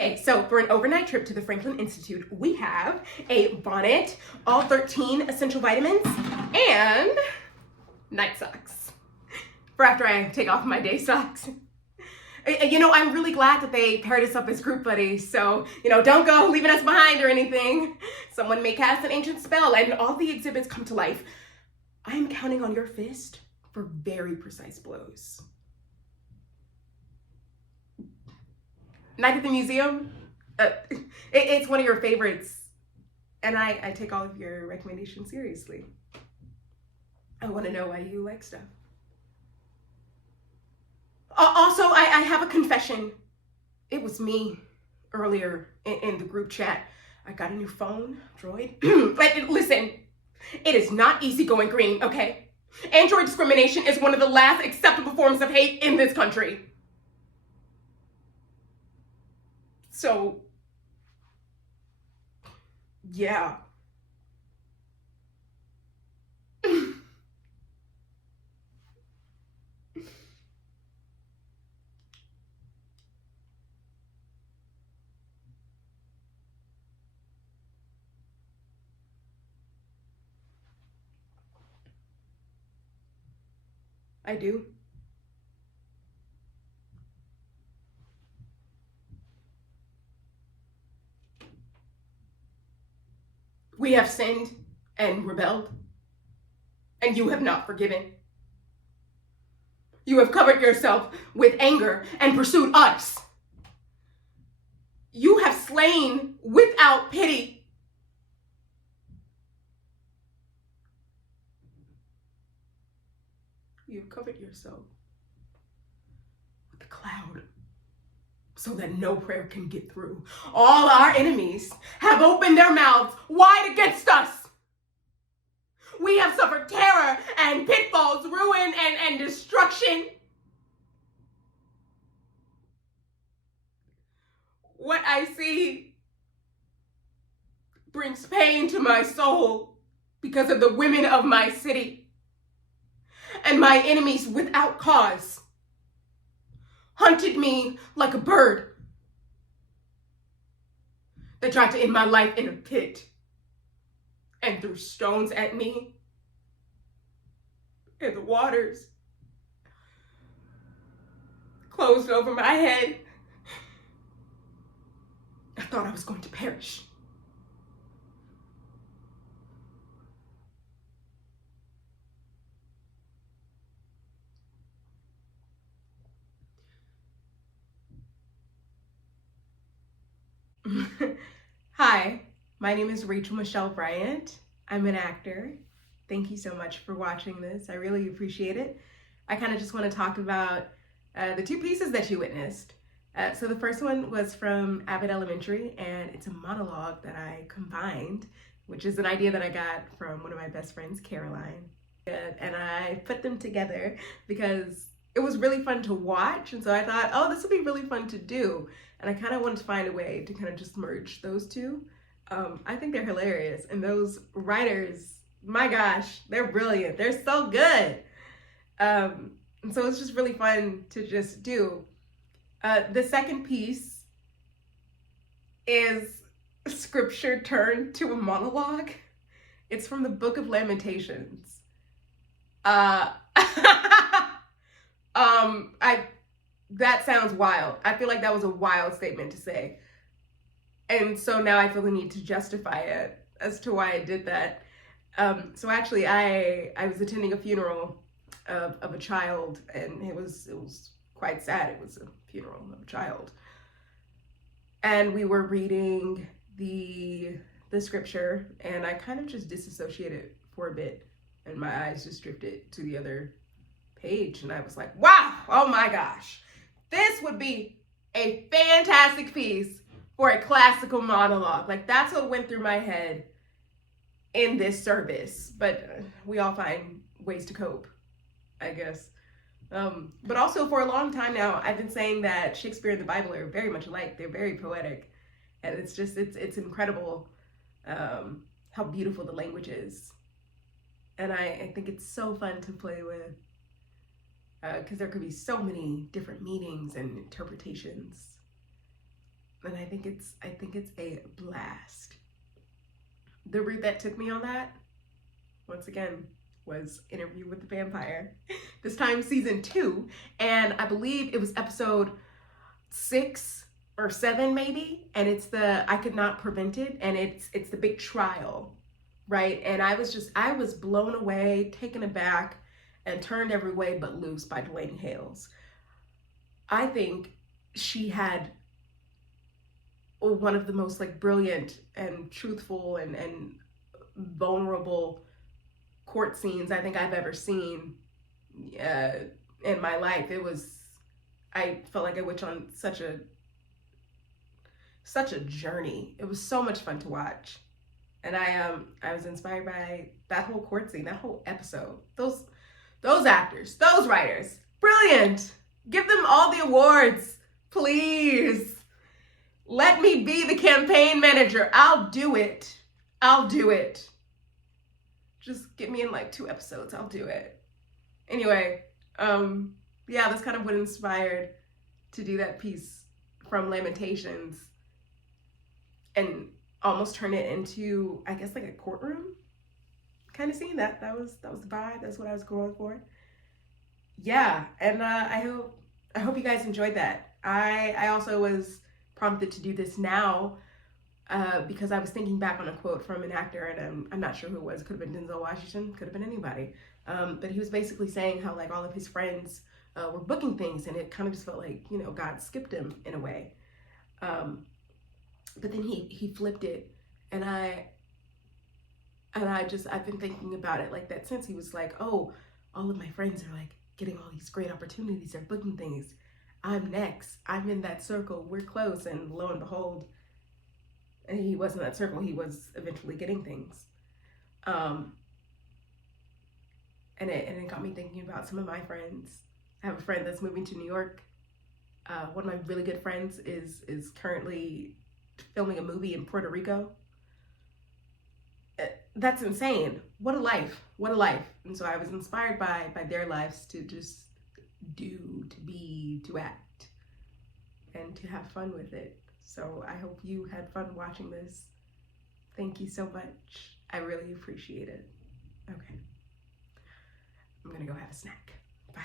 Okay, so for an overnight trip to the Franklin Institute, we have a bonnet, all 13 essential vitamins, and night socks for after I take off my day socks. You know, I'm really glad that they paired us up as group buddies, so, don't go leaving us behind or anything. Someone may cast an ancient spell and all the exhibits come to life. I am counting on your fist for very precise blows. Night at the museum, it's one of your favorites, and I take all of your recommendations seriously. I want to know why you like stuff. Also, I have a confession. It was me earlier in the group chat. I got a new phone, Droid. But listen, it is not easy going green, okay? Android discrimination is one of the last acceptable forms of hate in this country. So, yeah. I do. We have sinned and rebelled, and you have not forgiven. You have covered yourself with anger and pursued us. You have slain without pity. You've covered yourself with a cloud so that no prayer can get through. All our enemies have opened their mouths wide against us. We have suffered terror and pitfalls, ruin and destruction. What I see brings pain to my soul because of the women of my city. And my enemies without cause hunted me like a bird. They tried to end my life in a pit and threw stones at me, and the waters closed over my head. I thought I was going to perish. Hi, my name is Rachel Michelle Bryant. I'm an actor. Thank you so much for watching this. I really appreciate it. I kind of just want to talk about the two pieces that you witnessed. So the first one was from Abbott Elementary, and it's a monologue that I combined, which is an idea that I got from one of my best friends, Caroline. And I put them together because it was really fun to watch, and so I thought, oh, this would be really fun to do. And I kind of wanted to find a way to kind of just merge those two. I think they're hilarious, and those writers, my gosh, they're brilliant. They're so good. And so it's just really fun to just do. The second piece is scripture turned to a monologue. It's from the book of Lamentations. That sounds wild. I feel like that was a wild statement to say. And so now I feel the need to justify it as to why I did that. So actually I was attending a funeral of a child, and it was quite sad. It was a funeral of a child. And we were reading the scripture, and I kind of just disassociated for a bit, and my eyes just drifted to the other page, and I was like, wow, oh my gosh, this would be a fantastic piece for a classical monologue. Like, that's what went through my head in this service. But we all find ways to cope, I guess. But also for a long time now, I've been saying that Shakespeare and the Bible are very much alike. They're very poetic, and it's incredible how beautiful the language is. And I think it's so fun to play with, because there could be so many different meanings and interpretations. and I think it's a blast. The route that took me on that, once again, was Interview with the Vampire. This time season 2, and I believe it was episode 6 or 7 maybe, and it's the I Could Not Prevent It, and it's the big trial, right? And I was blown away, taken aback, and turned every way but loose by Delaney Hales. I think she had one of the most like brilliant and truthful and vulnerable court scenes I think I've ever seen in my life. I felt like I went on such a journey. It was so much fun to watch, and I was inspired by that whole court scene, that whole episode. Those actors, those writers, brilliant. Give them all the awards, please. Let me be the campaign manager. I'll do it. Just get me in like 2 episodes. I'll do it. Anyway, yeah, that's kind of what inspired to do that piece from Lamentations and almost turn it into, I guess, like a courtroom kind of scene. That was the vibe. That's what I was going for. Yeah, and I hope you guys enjoyed that. I also was prompted to do this now because I was thinking back on a quote from an actor, and I'm not sure who it was. Could have been Denzel Washington, could have been anybody. But he was basically saying how like all of his friends were booking things, and it kind of just felt like, you know, God skipped him in a way. But then he flipped it, and I've been thinking about it like that since. He was like, oh, all of my friends are like getting all these great opportunities, they're booking things. I'm next. I'm in that circle. We're close. And lo and behold, he wasn't in that circle. He was eventually getting things. And it got me thinking about some of my friends. I have a friend that's moving to New York. One of my really good friends is currently filming a movie in Puerto Rico. That's insane. What a life. And so I was inspired by their lives to just do, to be, to act, and to have fun with it. So I hope you had fun watching this. Thank you so much. I really appreciate it. Okay. I'm gonna go have a snack. Bye.